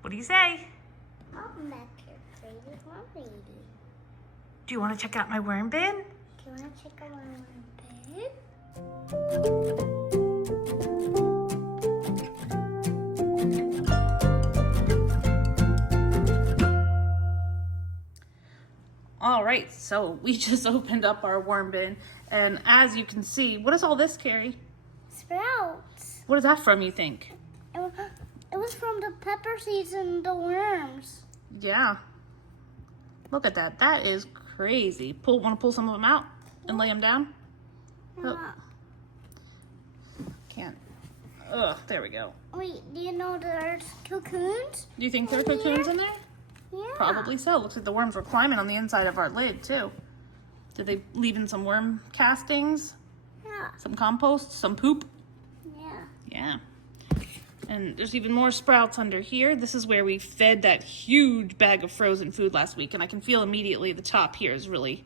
What do you say? I'll make your favorite worm lady. Do you want to check out my worm bin? Do you want to check out my worm bed? All right, so we just opened up our worm bin, and as you can see, what is all this, Carrie? Sprouts. What is that from, you think? It was from the pepper seeds and the worms. Yeah. Look at that. That is crazy. Want to pull some of them out and lay them down? Yeah. Oh. Can't. Ugh, there we go. Wait, do you know there's cocoons? Do you think there are cocoons in there? Yeah. Probably so. Looks like the worms were climbing on the inside of our lid, too. Did they leave in some worm castings? Yeah. Some compost? Some poop? Yeah. Yeah. And there's even more sprouts under here. This is where we fed that huge bag of frozen food last week, and I can feel immediately the top here is really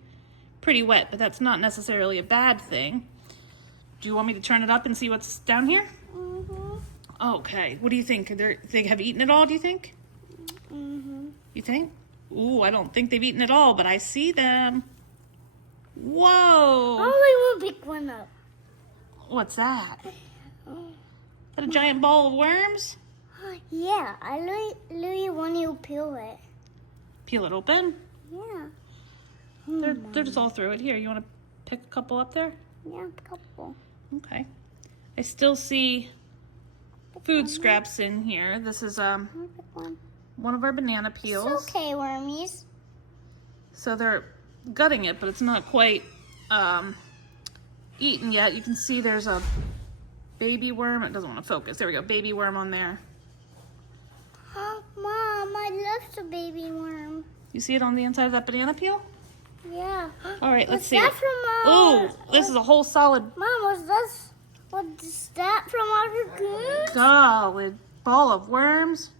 pretty wet, but that's not necessarily a bad thing. Do you want me to turn it up and see what's down here? Mm-hmm. Okay. What do you think? They have eaten it all, do you think? Mm-hmm. You think? Ooh, I don't think they've eaten it all, but I see them. Whoa! Only one big one up. What's that? Is that a giant ball of worms? Yeah, I really want you to peel it. Peel it open. Yeah. They're just all through it. Here, you want to pick a couple up there? Yeah, a couple. Okay. I still see food scraps in here. This is I'll pick one. one of our banana peels. It's okay, wormies. So they're gutting it, but it's not quite eaten yet. You can see there's a baby worm. It doesn't want to focus. There we go. Baby worm on there. Oh, Mom, I love the baby worm. You see it on the inside of that banana peel? Yeah. All right, let's Was see. that from Oh, this is a whole solid Mom, was that from our cocoons? solid ball of worms.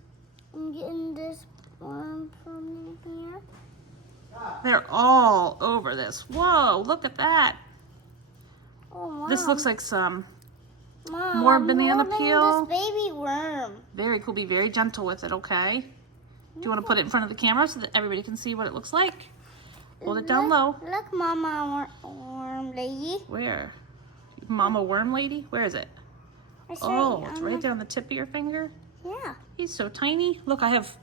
I'm getting this worm from here. They're all over this. Whoa, look at that. Oh, Mom. This looks like some Mom, more I'm banana holding peel. This baby worm. Very cool. Be very gentle with it, okay? Do you want to put it in front of the camera so that everybody can see what it looks like? Hold it down low. Look, Mama, worm lady. Where? Mama worm lady? Where is it? Oh, it's right there on the tip of your finger. Yeah. He's so tiny. Look, I have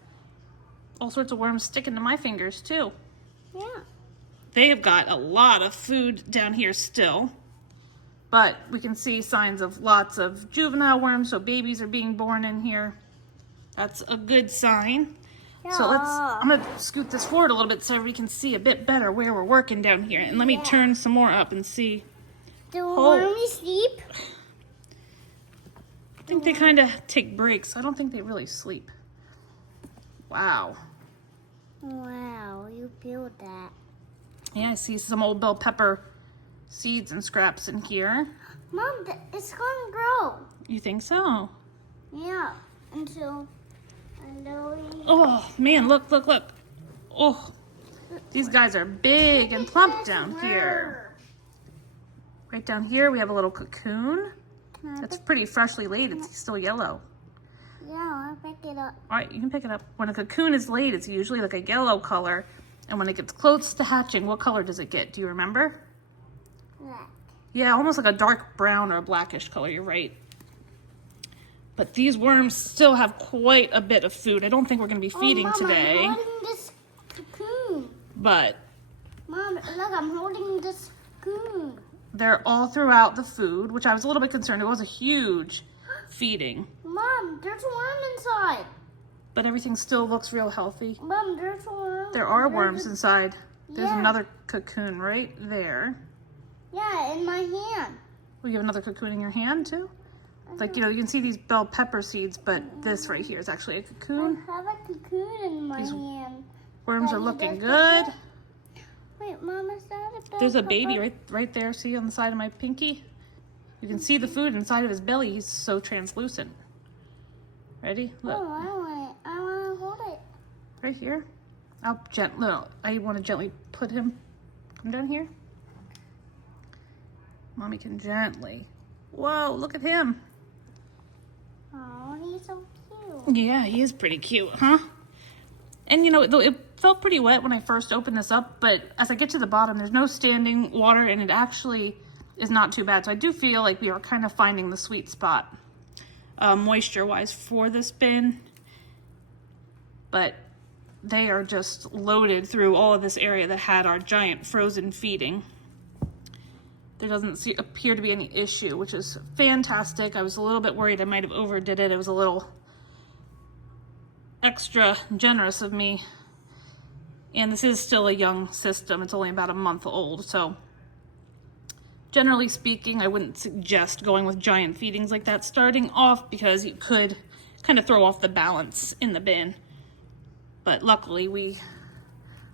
all sorts of worms sticking to my fingers too. Yeah. They have got a lot of food down here still, but we can see signs of lots of juvenile worms, so babies are being born in here. That's a good sign. So I'm gonna scoot this forward a little bit so everybody can see a bit better where we're working down here. And let me turn some more up and see. Do wormies sleep? I think they kind of take breaks. I don't think they really sleep. Wow. Wow, you peeled that. Yeah, I see some old bell pepper seeds and scraps in here. Mom, it's gonna grow. You think so? Yeah, until Oh, man, look. Oh, these guys are big and plump down here. Right down here, we have a little cocoon. That's pretty freshly laid. It's still yellow. Yeah, I'll pick it up. All right, you can pick it up. When a cocoon is laid, it's usually like a yellow color. And when it gets close to hatching, what color does it get? Do you remember? Black. Yeah, almost like a dark brown or a blackish color. You're right. But these worms still have quite a bit of food. I don't think we're going to be feeding Mom, today. I'm holding this cocoon. But Mom, look, I'm holding this cocoon. they're all throughout the food, which I was a little bit concerned. It was a huge feeding. Mom, there's a worm inside. But everything still looks real healthy. Mom, there's a worm. There are worms inside. There's Yeah. another cocoon right there. Yeah, in my hand. Oh, you have another cocoon in your hand too? Like, you know, you can see these bell pepper seeds, but this right here is actually a cocoon. I have a cocoon in my hand. Worms are Daddy, looking there's good. Wait, Mom, is that a bell There's a pepper? baby right there. See on the side of my pinky? You can see the food inside of his belly. He's so translucent. Ready? Look. Oh, I want to hold it. Right here. I want to gently put him. Come down here. Mommy can gently. Whoa, look at him. Oh, he's he's so cute. Yeah, he is pretty cute, huh? And you know, though it felt pretty wet when I first opened this up, but as I get to the bottom, there's no standing water and it actually is not too bad. So I do feel like we are kind of finding the sweet spot moisture-wise for this bin. But they are just loaded through all of this area that had our giant frozen feeding. There doesn't appear to be any issue, which is fantastic. I was a little bit worried I might have overdid it. It was a little extra generous of me. And this is still a young system. It's only about a month old. So generally speaking, I wouldn't suggest going with giant feedings like that starting off because you could kind of throw off the balance in the bin. But luckily we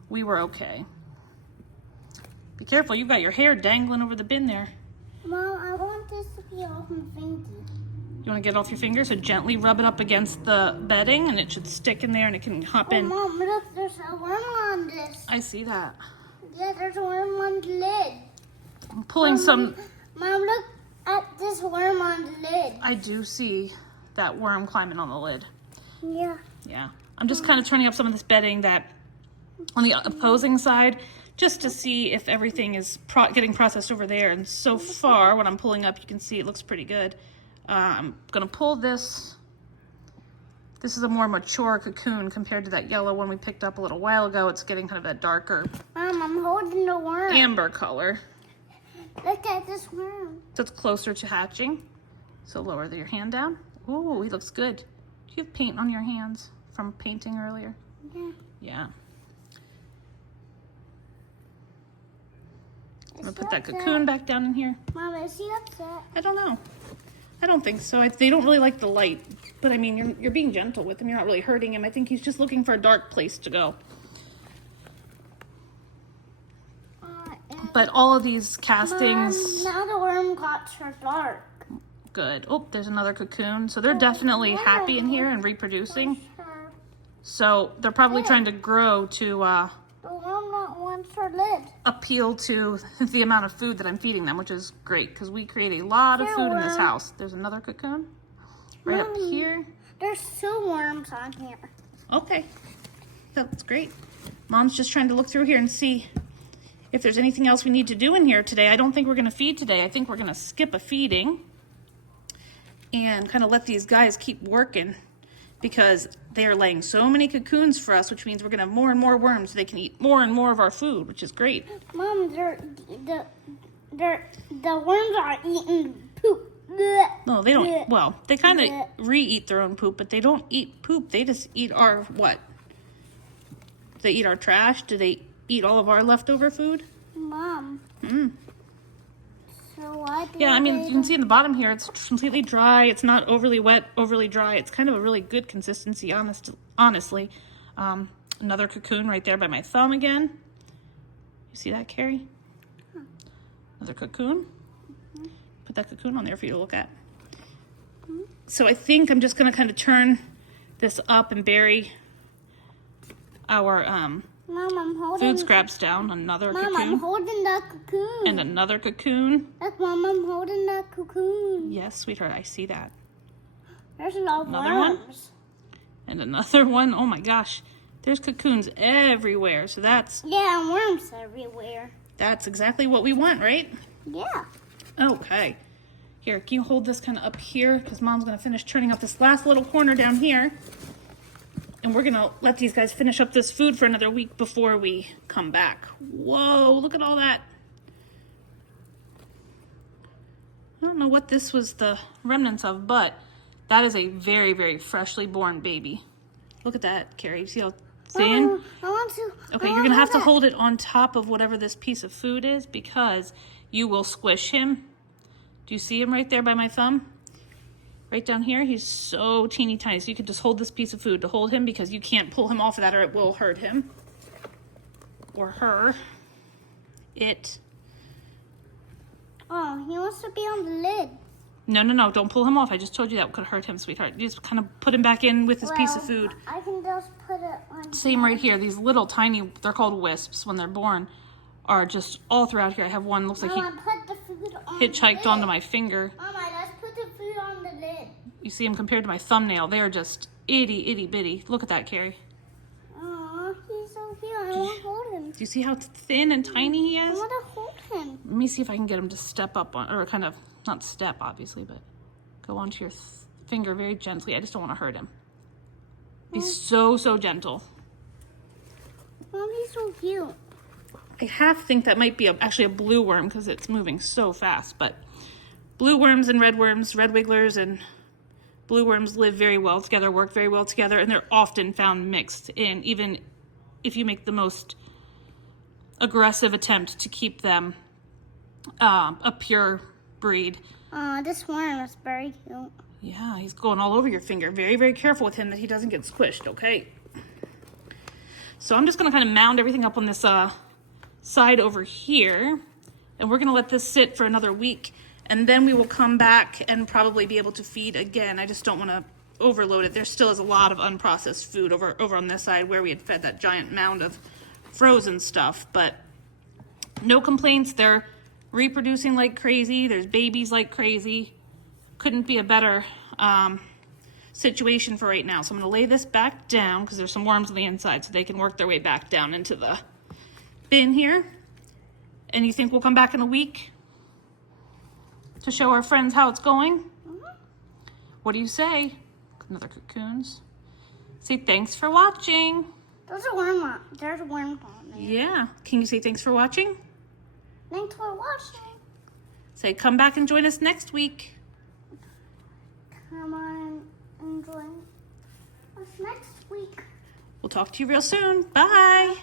were okay. Be careful, you've got your hair dangling over the bin there. Mom, I want this to be off my finger. You want to get it off your finger? So gently rub it up against the bedding and it should stick in there and it can hop in. Mom, look, there's a worm on this. I see that. Yeah, there's a worm on the lid. I'm pulling some... Mom, look at this worm on the lid. I do see that worm climbing on the lid. Yeah. Yeah. I'm just kind of turning up some of this bedding that on the opposing side just to see if everything is getting processed over there. And so far, when I'm pulling up, you can see it looks pretty good. I'm going to pull this. This is a more mature cocoon compared to that yellow one we picked up a little while ago. It's getting kind of that darker Mom, I'm holding the worm. amber color. Look at this worm. So it's closer to hatching. So lower your hand down. Ooh, he looks good. Do you have paint on your hands from painting earlier? Yeah. Yeah. I'm gonna put that cocoon back down in here. Mom, is he upset? I don't know. I don't think so. They don't really like the light. But I mean, you're being gentle with him. You're not really hurting him. I think he's just looking for a dark place to go. But all of these castings... Mom, now the worm got so dark. Good. Oh, there's another cocoon. So they're definitely happy in here and reproducing. So they're probably trying to grow to The worm not wants her lid. appeal to the amount of food that I'm feeding them, which is great because we create a lot of food in this house. There's another cocoon right up here. There's 2 worms on here. Okay, that's great. Mom's just trying to look through here and see if there's anything else we need to do in here today. I don't think we're going to feed today. I think we're going to skip a feeding and kind of let these guys keep working because they are laying so many cocoons for us, which means we're going to have more and more worms so they can eat more and more of our food, which is great. Mom, the worms are eating poop. No, they don't. Well, they kind of re-eat their own poop, but they don't eat poop. They just eat our what? They eat our trash? Do they eat all of our leftover food? Mom. So why do Yeah, I mean, you can see in the bottom here, it's completely dry. It's not overly wet, overly dry. It's kind of a really good consistency, honestly. Another cocoon right there by my thumb again. You see that, Carrie? Another cocoon. Put that cocoon on there for you to look at. So I think I'm just going to kind of turn this up and bury our Mom, I'm holding food scraps down. Another Mom, cocoon. I'm holding that cocoon. And another cocoon. Look, Mom, I'm holding that cocoon. Yes, sweetheart, I see that. There's a lot of Another one? worms. And another one. Oh my gosh. There's cocoons everywhere. So that's Yeah, and worms everywhere. exactly what we want, right? Yeah. Okay. Here, can you hold this kind of up here? Because Mom's going to finish turning up this last little corner down here. And we're going to let these guys finish up this food for another week before we come back. Whoa, look at all that. I don't know what this was the remnants of, but that is a very, very freshly born baby. Look at that, Carrie. You see how thin? I want to. Okay, you're going to have to hold it on top of whatever this piece of food is because you will squish him. Do you see him right there by my thumb? Right down here, he's so teeny tiny. So you can just hold this piece of food to hold him because you can't pull him off of that or it will hurt him. Or her. It. Oh, he wants to be on the lid. No, don't pull him off. I just told you that could hurt him, sweetheart. You just kind of put him back in with this piece of food. I can just put it on. Same right here. These little tiny, they're called wisps when they're born, are just all throughout here. I have one, looks like he Mama, put the food on hitchhiked the onto lid. my finger. Mama, let's put the food on the lid. you see them compared to my thumbnail. They're just itty bitty. Look at that, Carrie. Aw, he's so cute. I want to hold him. Do you see how thin and tiny he I is? want to hold him. Let me see if I can get him to step up on, or kind of, not step obviously, but go onto your finger very gently. I just don't want to hurt him. Be so gentle. Mom, he's so cute. I half think that might be actually a blue worm because it's moving so fast, but blue worms and red worms, red wigglers and blue worms live very well together, work very well together, and they're often found mixed in, even if you make the most aggressive attempt to keep them a pure breed. This worm is very cute. Yeah, he's going all over your finger. Very careful with him that he doesn't get squished, okay? So I'm just gonna kind of mound everything up on this side over here, and we're gonna let this sit for another week, and then we will come back and probably be able to feed again. I just don't want to overload it. There still is a lot of unprocessed food over on this side where we had fed that giant mound of frozen stuff, but no complaints. They're reproducing like crazy. There's babies like crazy. Couldn't be a better situation for right now. So I'm gonna lay this back down because there's some worms on the inside so they can work their way back down into the bin here. And you think we'll come back in a week to show our friends how it's going? What do you say? Another cocoons. Say thanks for watching. There's a worm on there. Yeah. Can you say thanks for watching? Thanks for watching. Say come back and join us next week. Come on and join us next week. We'll talk to you real soon. Bye.